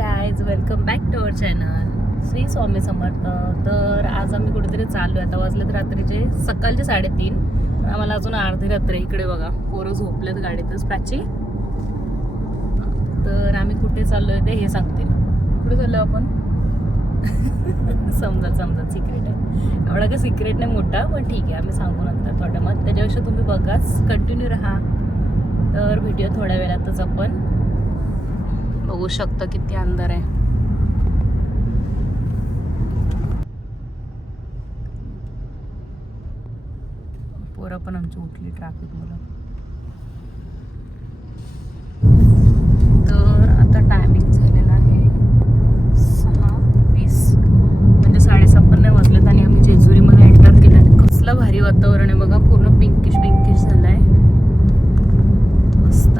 Guys, welcome back to our channel Shri Swami Samarth. तर आज आम्ही कुठेतरी चाललो आहे. आता वाजलेत रात्रीचे सकाळचे 3:30. आम्हाला अजून अर्धी रात्र इकडे बघा पोरं झोपलेत गाडीतच प्राची. तर आम्ही कुठे चाललो आहे ते हे सांगते. कुठे चाललो आपण समजा सिक्रेट आहे. एवढा काही सिक्रेट नाही मोठा, पण ठीक आहे आम्ही सांगू नंतर थोड्या मग. त्याच्यापेक्षा तुम्ही बघाच, कंटिन्यू राहा. तर व्हिडिओ थोड्या वेळातच आपण बघू शकता किती अंधार आहे. पोरं पण आमची उठली ट्रॅफिक मुलं. तर आता टायमिंग झालेला आहे 6:20, म्हणजे 7:56 वाजलेत आणि आम्ही जेजुरीमध्ये एंटर केलं. आणि कसलं भारी वातावरण आहे बघा, पूर्ण पिंकिश झालं आहे. मस्त.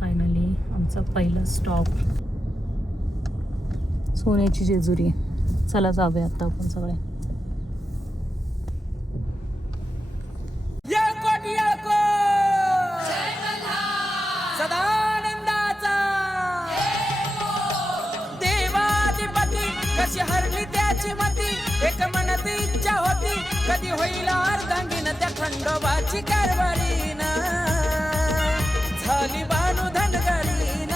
फायनली आमचा पहिला स्टॉप सोन्याची जेजुरी. चला जाऊया आता आपण सगळे. देवाधिपती कशी हरली त्याची मती, एक मनात इच्छा होती कधी होईल अर्धांगीन त्या खंडोबाची कारभारीन. झाली बानू धनगरीन,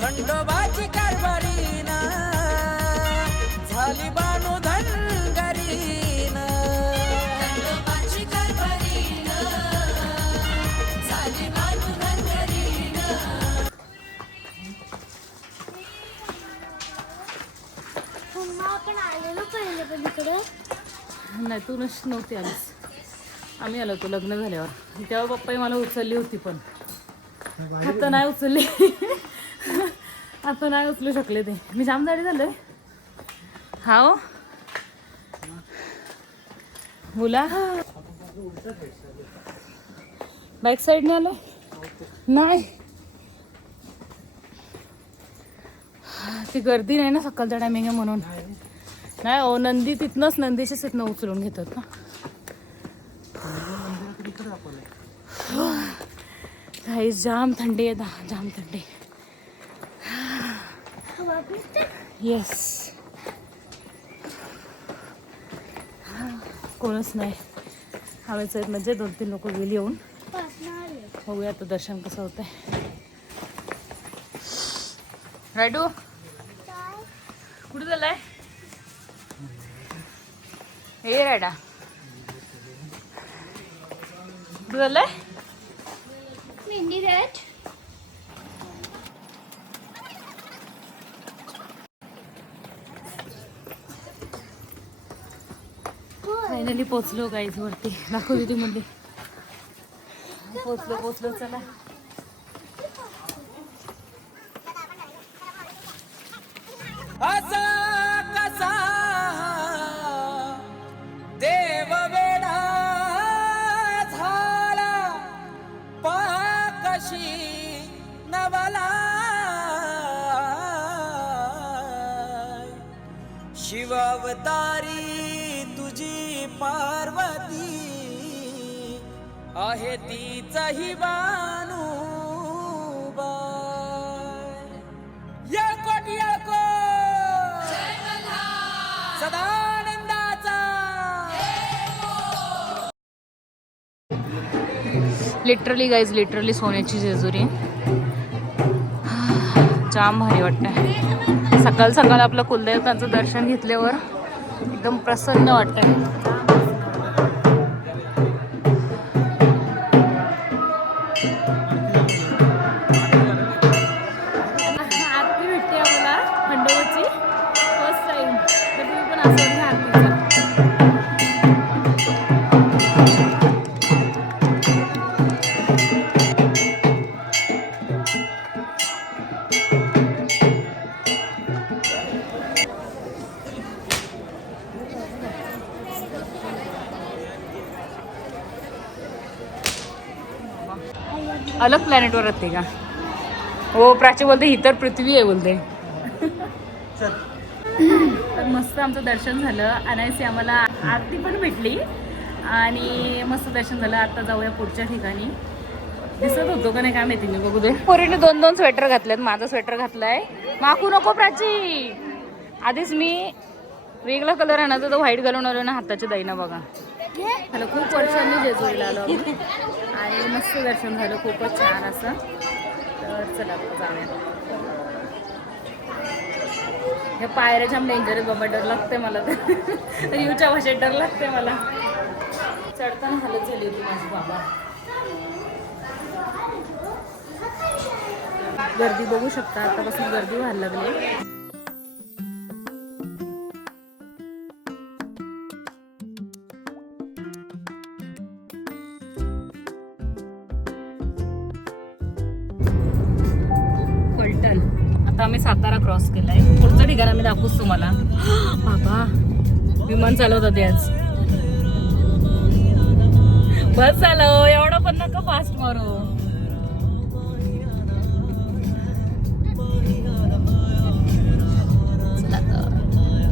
खंडोबाची कारभारीन. झाली बानू धनगरीन, खंडोबाची कारभारीन. झाली बानू धनगरीन. आपण आलेलो पहिले पलीकडे. नाही तू नव्हती आलीस, आम्ही आलो होतो लग्न झाल्यावर. तेव्हा पप्पाही मला उचलली होती, पण आता नाही उचलली. आता नाही उचलू शकले ते. मी जाम जाडी झालोय. हा हो बोला. बॅक साईडने आलो नाही. ती गर्दी नाही ना सकाळच्या टायमिंग आहे म्हणून. नाही हो, नंदी तिथनंच नंदीच्याच तिथनं उचलून घेतात ना. काही जाम थंडी आहे, जाम थंडी. येस, कोणच नाही. हवेच आहेत म्हणजे 2-3 लोक गेली येऊन. बघूया आता दर्शन कसं होतंय. रायडू कुठे चाललाय? हे रायडा कुठे चाललाय? फायनली पोचलो गाईज वरती. दाखवली ती म्हणजे पोचलो. चला असा कसा देव वेडा झाला, पाकशी नवला. शिवावतारी तुझी पार्वती आहे तीचही बानू. या कोटी सदानंदाचा. लिटरली गाईज, लिटरली सोन्याची जेजुरी. जाम भारी वाटतंय. सकाळ आपलं कुलदेवतांचं दर्शन घेतल्यावर एकदम प्रसन्न वाटतंय. आरती भेटते आम्हाला खंडोबाची फर्स्ट टाइम. तर तुम्ही पण असं घ्या आरतीचा. अलग प्लॅनेटवर राहते का? हो, प्राची बोलते ही तर पृथ्वी आहे बोलते. तर मस्त आमचं दर्शन झालं. अनायसी आम्हाला आरती पण भेटली आणि मस्त दर्शन झालं. आता जाऊया पुढच्या ठिकाणी. दिसत होतो का नाही काय माहिती, मी बघू दे. पोरीने 2-2 स्वेटर घातलेत. माझा स्वेटर घातलाय. माकू नको प्राची. आधीच मी वेगळा कलर आणायचा तो व्हाईट घालून आलो ना, हाताच्या दैना बघा. हॅलो, खूप वर्षांनी जेजुरीला आलो आम्ही आणि मस्त दर्शन झालं, खूपच छान असं. तर चला जाऊया. हे पायऱ्या जाम डेंजर आहे बाबा, डर लागते मला तर येऊच्या भाषेत डर लागते मला. चढताना हालत झाली होती माझी बाबा. गर्दी बघू शकता, आतापासून गर्दी व्हायला लागली. फलटण, आता आम्ही सातारा क्रॉस केलाय. पुढचं ठिकाण आम्ही दाखवूच तुम्हाला. बाबा विमान चालवतात आज. बस झालं, एवढं पण नका फास्ट मारू.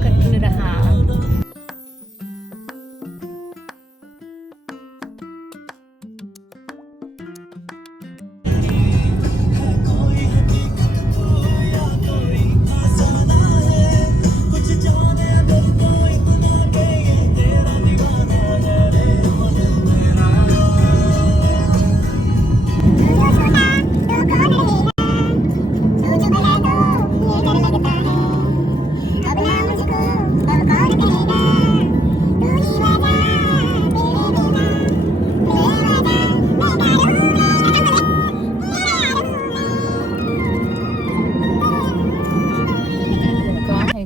कंटिन्यू रहा.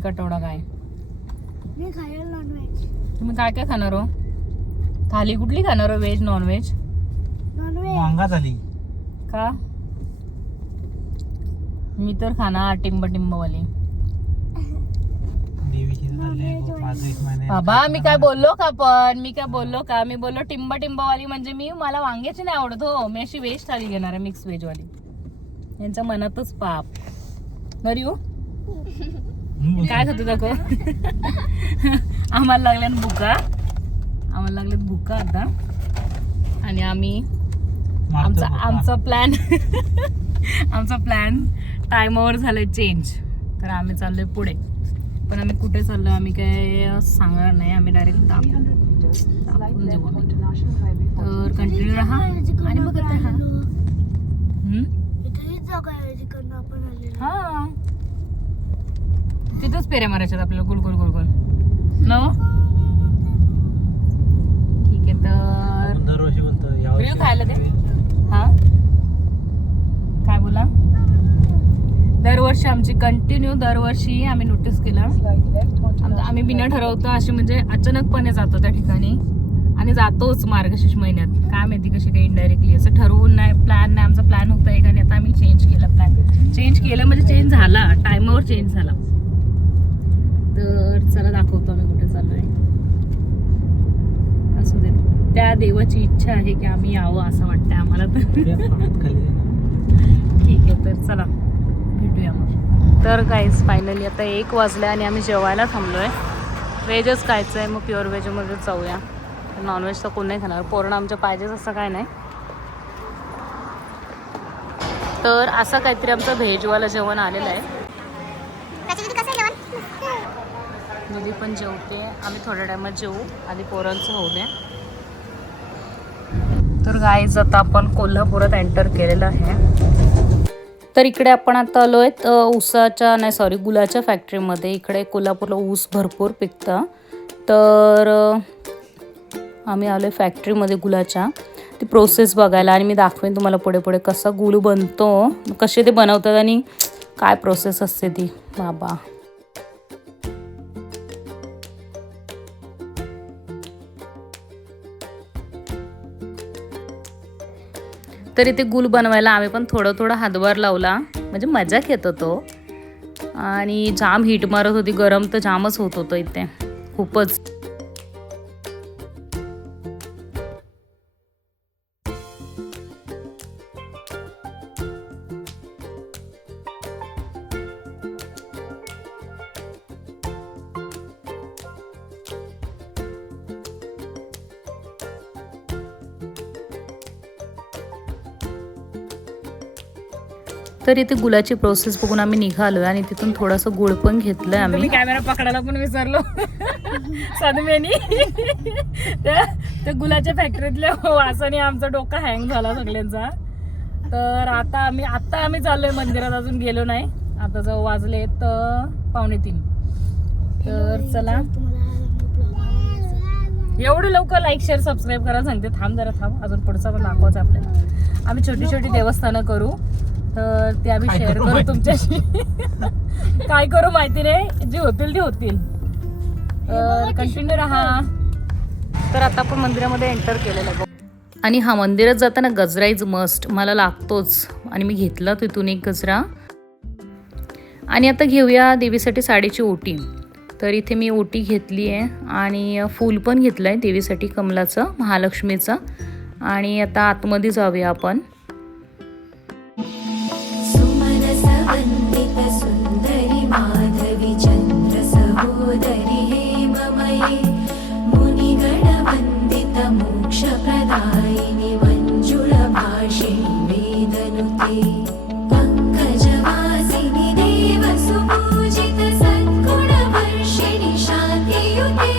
कटोडा काय मी खायला नॉनव्हेज. तुम्ही काय काय खाणार हो? थाली कुठली खाणार हो? Veg non veg? नॉनव्हेज झाली का? मी तर खाणार टिंबवाली. बाबा मी काय बोललो का? पण मी काय बोललो का? मी बोललो टिंबवाली म्हणजे मी, मला वांग्याची नाही आवडत हो. मी अशी व्हेज थाली घेणार आहे, मिक्स व्हेज वाली. यांच्या मनातच पाप. बरी हो काय खातो दाखव. आम्हाला लागल्यात भुका आता. आणि आम्ही आमचा प्लॅन टाइमावर झालाय चेंज. तर आम्ही चाललोय पुढे. पण आम्ही कुठे चाललोय आम्ही काय सांगणार नाही. आम्ही डायरेक्ट दाखवून देऊ आम्ही. तर कंटिन्यू राहा आणि बघत राहा. हा तिथंच फेऱ्या मारायच्यात आपल्याला गोल गोल गोल गोल. नो ठीक आहे. तर दरवर्षी व्हिडिओ खायला दे. हा काय बोला? दरवर्षी आमची कंटिन्यू, दरवर्षी आम्ही नोटीस केलं आम्ही बिना ठरवतो असे म्हणजे अचानकपणे जातो त्या ठिकाणी. आणि जातोच मार्गशीर्ष महिन्यात. काय माहिती कशी काही इनडायरेक्टली असं ठरवून नाही, प्लॅन नाही. आमचा प्लॅन होता एक आणि आता आम्ही चेंज केला प्लॅन. चेंज केलं म्हणजे चेंज झाला, टायमावर चेंज झाला. तर चला दाखवतो आम्ही कुठे चाललोय. असू दे, त्या देवाची इच्छा आहे की आम्ही यावं असं वाटतंय आम्हाला. तर ठीक आहे, तर चला भेटूया मग. तर गाईस फायनली आता 1 वाजले आणि आम्ही जेवायला थांबलोय. व्हेजच खायचं आहे, मग प्युअर व्हेजमध्येच जाऊया. नॉनव्हेज तर कोण नाही खाणार. पोरणं आमच्या पाहिजेच असं काय नाही. तर असं काहीतरी आमचं व्हेजवालं जेवण आलेलं आहे. दीदी पण जेवते, आम्ही थोड्या टायमात जेवू. आधी पोरांचं होऊ दे. तर गाईज आता आपण कोल्हापुरात एंटर केलेलं आहे. तर इकडे आपण आता आलो आहेत गुलाच्या फॅक्टरीमध्ये. इकडे कोल्हापूरला ऊस भरपूर पिकतं. तर आम्ही आलो आहे फॅक्टरीमध्ये गुलाच्या. ती प्रोसेस बघायला. आणि मी दाखवेन तुम्हाला पुढे पुढे कसा गुळ बनतो, कसे ते बनवतात आणि काय प्रोसेस असते ती. बाबा तर इथे गुळ बनवायला आम्ही पण थोडा हातभार लावला. म्हणजे मजाक येत होतो. आणि जाम हीट मारत होती, गरम तर जामच होत होतं इथे खूपच. तर इथे गुळाची प्रोसेस बघून आम्ही निघालो आणि तिथून थोडंसं गुळ पण घेतलंय आम्ही. कॅमेरा पकडायला पण विसरलो सदमेनी त्या गुलाच्या फॅक्टरीतल्या वासाने आमचं डोकं हँग झाला सगळ्यांचा. तर आता आम्ही चाललोय मंदिरात, अजून गेलो नाही. आता जवळ वाजले तर 2:45. तर चला, एवढं लवकर लाईक शेअर सबस्क्राईब करा सांगते. थांब जरा, थांब, अजून पुढचा पण दाखवायचं आपल्याला. आम्ही छोटी छोटी देवस्थानं करू, तर ते आम्ही शेअर करू तुमच्याशी. काय करू माहिती नाही, जे होतील ते होतील. तर कंटिन्यू राहा. तर आता आपण मंदिरामध्ये एंटर केलेलं आहे. आणि हा मंदिरात जाताना गजरा इज मस्ट, मला लागतोच. आणि मी घेतला तिथून एक गजरा. आणि आता घेऊया देवीसाठी साडीची ओटी. तर इथे मी ओटी घेतली आहे आणि फूल पण घेतलं आहे देवीसाठी, कमलाचं, महालक्ष्मीचं. आणि आता आतमध्ये जाऊया आपण. सुंदरी माधवी चंद्र सहोदरी हेममयी मुनिगण वंदित मोक्ष प्रदायिनी मंजुळ भाषिणी वेदनुते पंकजवासिनी देव सुपूजित सद्गुण वर्षिणी शांतियुते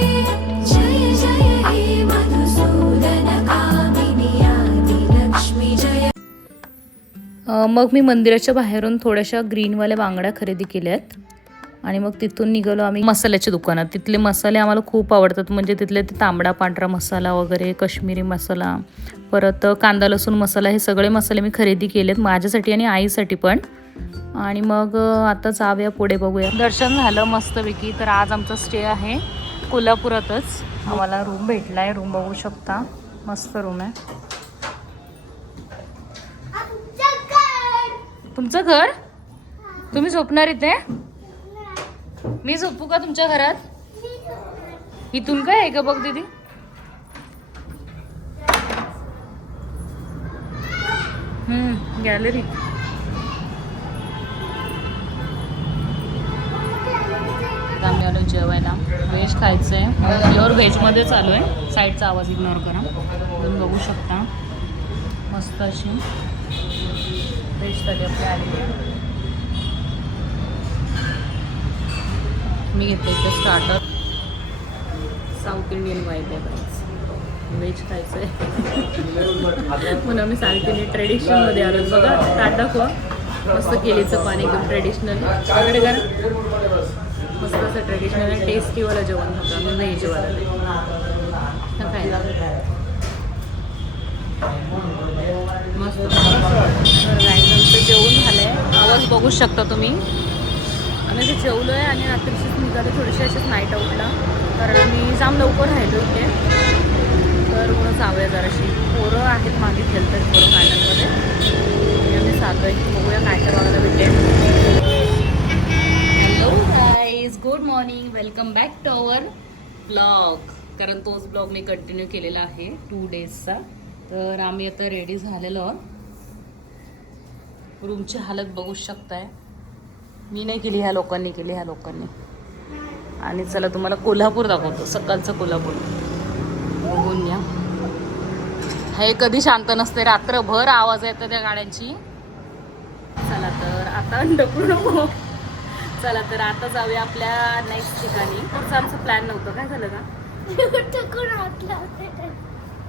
जय जय हे मधुसूदन कामिनी आदि लक्ष्मी जय. मग मी मंदिराच्या बाहेरून थोड्याशा ग्रीनवाल्या बांगड्या खरेदी केल्यात आणि मग तिथून निघालो आम्ही मसाल्याच्या दुकानात. तिथले मसाले आम्हाला खूप आवडतात, म्हणजे तिथले ते तांबडा पांढरा मसाला वगैरे, काश्मीरी मसाला, परत कांदा लसूण मसाला, हे सगळे मसाले मी खरेदी केलेत माझ्यासाठी आणि आईसाठी पण. आणि मग आता जाऊया पुढे, बघूया. दर्शन झालं मस्तपैकी. तर आज आमचा स्टे आहे कोल्हापुरातच. आम्हाला रूम भेटला आहे. रूम बघू शकता, मस्त रूम आहे. तुमचं घर? तुम्ही झोपणार इथे? मी झोपू का तुमच्या घरात? इथून काय आहे का बघ दीदी. गॅलरी. आम्ही आलो जेवायला. व्हेज खायचं आहे, प्युअर व्हेजमध्ये चालू आहे. साईडचा आवाज इग्नोर करा. तुम्ही बघू शकता मस्त अशी व्हेज थाली आपली आलेली आहे. मी घेतलं इथे स्टार्टर. साऊथ इंडियन वाईब आहे, व्हेज खायचं आहे म्हणून आम्ही साऊथ इंडियन ट्रेडिशनलमध्ये आलो. बघा ताट दाखवा, मस्त केलीचं पाणी एकदम ट्रेडिशनल वगैरे करा. मस्त असं ट्रेडिशनल आणि टेस्टीवालं जेवण होतं. आम्ही व्हेजवालं खायला मस्त. आमचं जेवण झालं आहे, आवाज बघू शकता तुम्ही. आम्ही ते जेवलो आहे आणि रात्रीशीच निघालो थोडेसे असेच नाईट आऊटला, कारण आम्ही जाम लवकर राहिलो इथे. तर मग जाऊया जराशी. पोरं आहेत मागे खेळतात पोरं गार्डनमध्ये. आम्ही चाललो आहे, बघूया काय काय बघायला भेटेल. Hello guys, good morning, welcome back to our blog. कारण तोच ब्लॉग मी कंटिन्यू केलेला आहे 2 डेजचा. तर आम्ही आता रेडी झालेलो आहोत. रूमची हालत बघू शकताय. मी नाही केली, ह्या लोकांनी केली, ह्या लोकांनी. आणि चला तुम्हाला कोल्हापूर दाखवतो, सकाळचं कोल्हापूर बघून या. हे कधी शांत नसते, रात्रभर आवाज येतो त्या गाड्यांची. चला तर आता ढकलू नको. चला तर आता जाऊया आपल्या नेक्स्ट ठिकाणी. पुढचं आमचं प्लॅन नव्हतं. काय झालं का?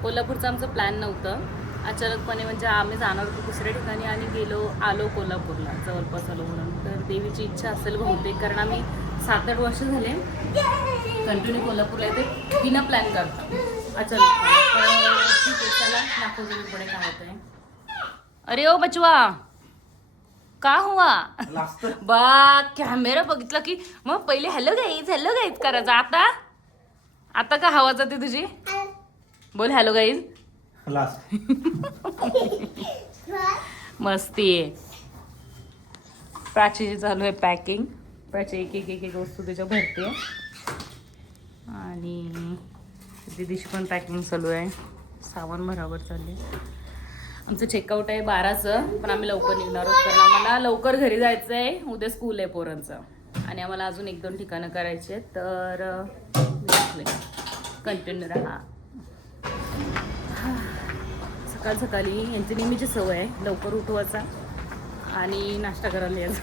कोल्हापूरचं आमचं प्लॅन नव्हतं. अचानकपणे म्हणजे आम्ही जाणार होतो दुसऱ्या ठिकाणी आणि आलो कोल्हापूरला, जवळपास आलो म्हणून. तर देवीची इच्छा असेल बहुतेक, कारण आम्ही 7-8 वर्ष झाले कंटिन्यू कोल्हापूरला येते बिना प्लॅन करतो. अचानक चला दाखवतो पुढे काय होतंय. अरे ओ बचवा, का हुआ? बा कॅमेरा बघितला की मग पहिले हॅलो गाईज करायचं. आता का हवा जाते तुझी? बोल हॅलो गाईज. मस्ती आहे. प्राचीची चालू आहे पॅकिंग. प्राची एक वस्तू त्याच्या भरते आणि दीदीची पण पॅकिंग चालू आहे. सामान भरावर चालले. आमचं चेकआउट आहे 12चं, पण आम्ही लवकर निघणार आहोत कारण आम्हाला लवकर घरी जायचं आहे. उद्या स्कूल आहे पोरांचं आणि आम्हाला अजून 1-2 ठिकाणं करायची आहेत. तर कंटिन्यू राहा. सकाळी यांची नेहमीची सवय आहे लवकर उठवायचा आणि नाश्ता करायला यायचं.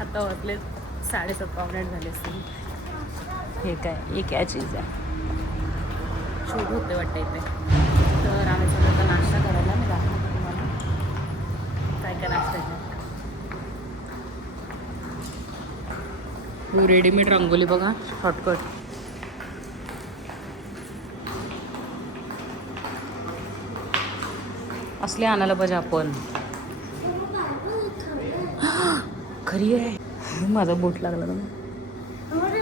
आता वाजले 7:30 पावणे झाले असतील. हे काय हे काय चीज आहे. शूट होते वाटतं इथे. तर आम्ही सगळं आता नाश्ता करायला मी दाखवतो तुम्हाला काय काय नाश्ता आहे. हो रेडीमेड रंगोली बघा शॉर्टकट. असले आणायला पाहिजे आपण. खरी आहे. माझा बोट लागला ना.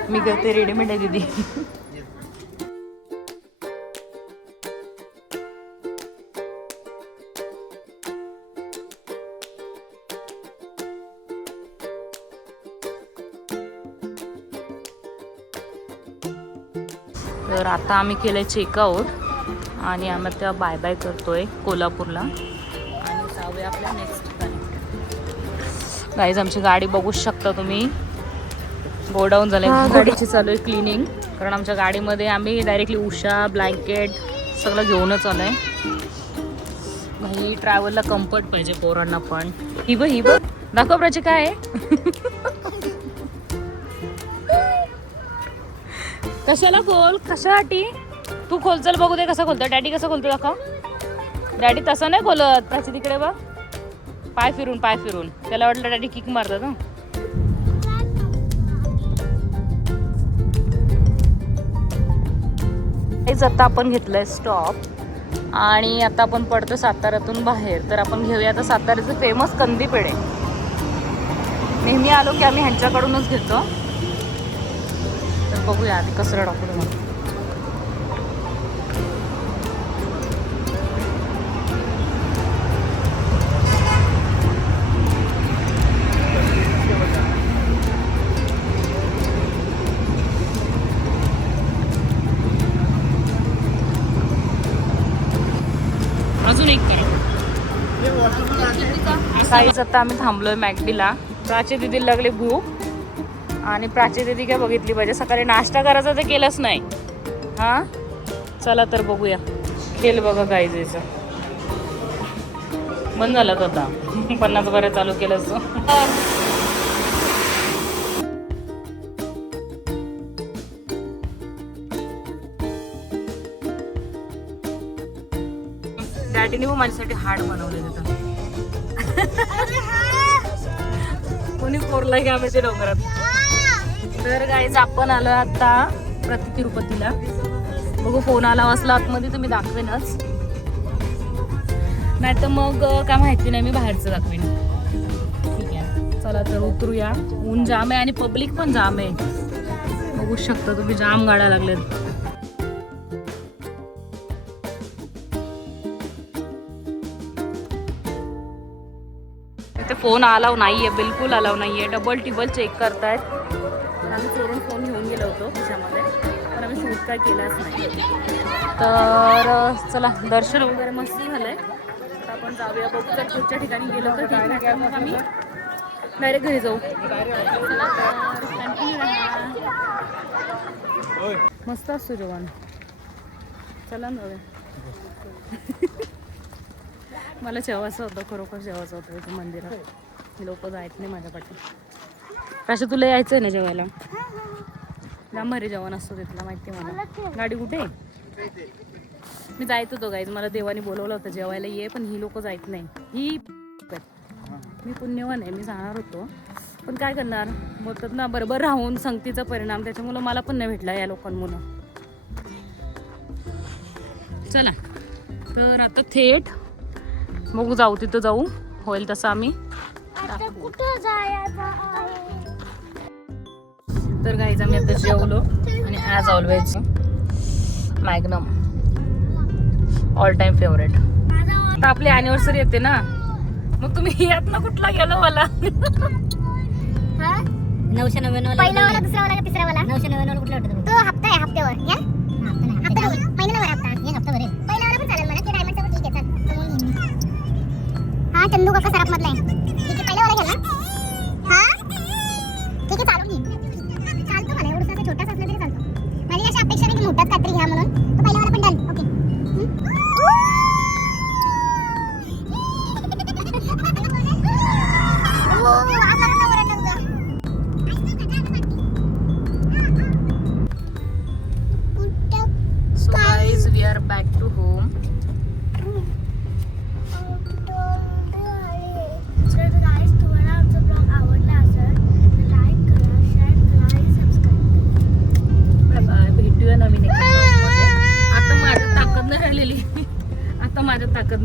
मी करते रेडीमेड आहे दीदी. तर आता आम्ही केलंय चेकआउट आणि आम्ही आता बाय बाय करतोय कोल्हापूरला आणि जाऊया आपल्या नेक्स्ट ठिकाणी. गाईज आमची गाडी बघूच शकता तुम्ही. गोडाऊन झाले. गाडीची चालू आहे क्लिनिंग कारण आमच्या गाडीमध्ये आम्ही डायरेक्टली उषा ब्लँकेट सगळं घेऊनच आलो आहे. भाई ट्रॅव्हलला कम्फर्ट पाहिजे पोरांना पण. ही बघ दाखव प्राची काय आहे. कशाला खोल कशासाठी तू खोल चल बघू दे कसं खोलतं. डॅडी कसं खोलतो दाखव. डॅडी तसं नाही खोलत. प्राची तिकडे बघ पाय फिरून त्याला वाटलं डॅडी किक मारतात ना. आता आपण घेतलंय स्टॉप आणि आता आपण पडतो साताऱ्यातून बाहेर. तर आपण घेऊया आता साताऱ्याचं फेमस कंदी पेढे. नेहमी आलो की आम्ही ह्यांच्याकडूनच घेतो. तर बघूया आधी कसं टाकू तुम्हाला. अजून एक काहीच. आता आम्ही थांबलोय मॅकडीला. प्राची दिदीला लागली भूक आणि प्राची दिदी काय बघितली पाहिजे. सकाळी नाश्ता करायचा तर केलंच नाही. हां चला तर बघूया. खेळ बघा काहीच यायचं बंद झालं तर आता 50 बरं चालू केलं असं. डॅडीने मग माझ्यासाठी हाड बनवले तिथं. कोणी कोरलाय का आम्ही ते डोंगरात. तर गाईज आपण आलो आता प्रति तिरुपतीला. बघू फोन आला असला आतमध्ये तर मी दाखवेनच. नाही तर मग काय माहिती नाही मी बाहेरचं दाखवेन. ठीक आहे चला तर उतरूया. ऊन जाम आहे आणि पब्लिक पण जाम आहे. बघू शकता तुम्ही जाम गाड्या लागल्यात. फोन अलाव नाहीये बिलकुल अलाव नाहीये. डबल टिबल चेक करतायत. आम्ही चोरून फोन घेऊन गेलो होतो खिशामध्ये पण आम्ही शूट काय केलाच नाही. तर चला दर्शन वगैरे मस्त झालंय. आता आपण जाऊया बघू तर पुढच्या ठिकाणी गेलो तर ठीक नाही मग आम्ही डायरेक्ट घरी जाऊ. मस्त असतो जेवण. चला ना जाऊया. मला जेवायचं होतं खरोखर जेवायचं होतं इथं मंदिरात. लोक जायत नाही माझ्या पाठी. कशा तुला यायचं आहे ना जेवायला. भारी जेवण असतो तिथला माहिती मला. गाडी कुठे मी जायत होतो गाईज. मला देवाने बोलवलं होतं जेवायला ये पण ही लोक जायत नाही. ही मी पुण्यवान आहे. मी जाणार होतो पण काय करणार बोलतात ना बरोबर राहून संगतीचा परिणाम. त्याच्यामुळं मला पण नाही भेटला या लोकांमुळं. चला तर आता थेट बघू जाऊ तिथं जाऊ होईल तसं आम्ही. तर गाईज आम्ही आता जेवलो आणि as always Magnum all time favourite. आता आपली ॲनिव्हर्सरी येते ना मग तुम्ही यात ना कुठला गेलो मला. 999 पहिला वाला दुसरा वाला तिसरा वाला 999 कुठला वाटतं तो हप्ता आहे. हप्त्यावर या हप्ता पहिला नंबर हप्ता एक हप्ता भरेल. पहिला वाला पण चालेल मला. ते डायमंडचं पण ठीक आहे. हा चंदू काका सराफ मधला आहे. ठीक आहे पहिला वाला घ्या ना. हा ठीक आहे चालून घे. चालतो मला एवढं असं छोटासा असला तरी चालतो. माझी अशी अपेक्षा नाही की मोठाच काहीतरी घ्या म्हणून. तो पहिला वाला पण डन. ओके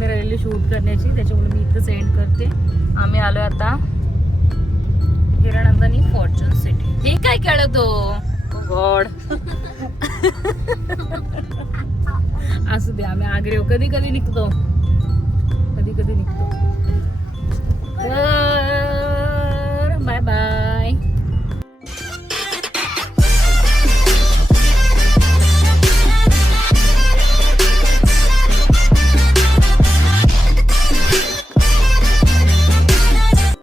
बातमी राहिलेली शूट करण्याची, त्याच्यामुळे मी इथं सेंड करते. आम्ही आलोय आता हिरानंदानी फॉर्च्यून सिटी. हे काय खेळतो गॉड. असू दे, आम्ही आग्रेव कधी कधी निघतो.